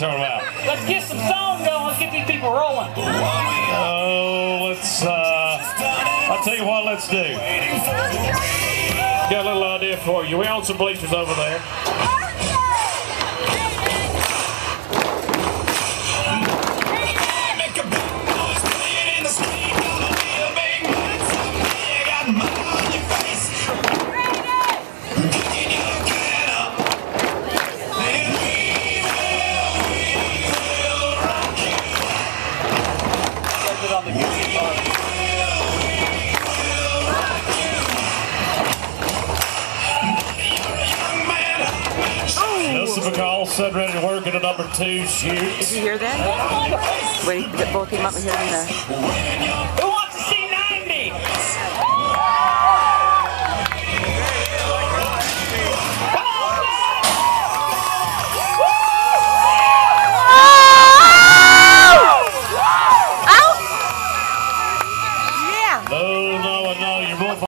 you talking about? Let's get some song going. Let's get these people rolling. Oh, let's, I'll tell you what, let's do. Got a little idea for you. We own some bleachers over there. Melissa McCall set ready to work at a number 2 shoot. Did you hear that? Wait, the both came up and hit him in the...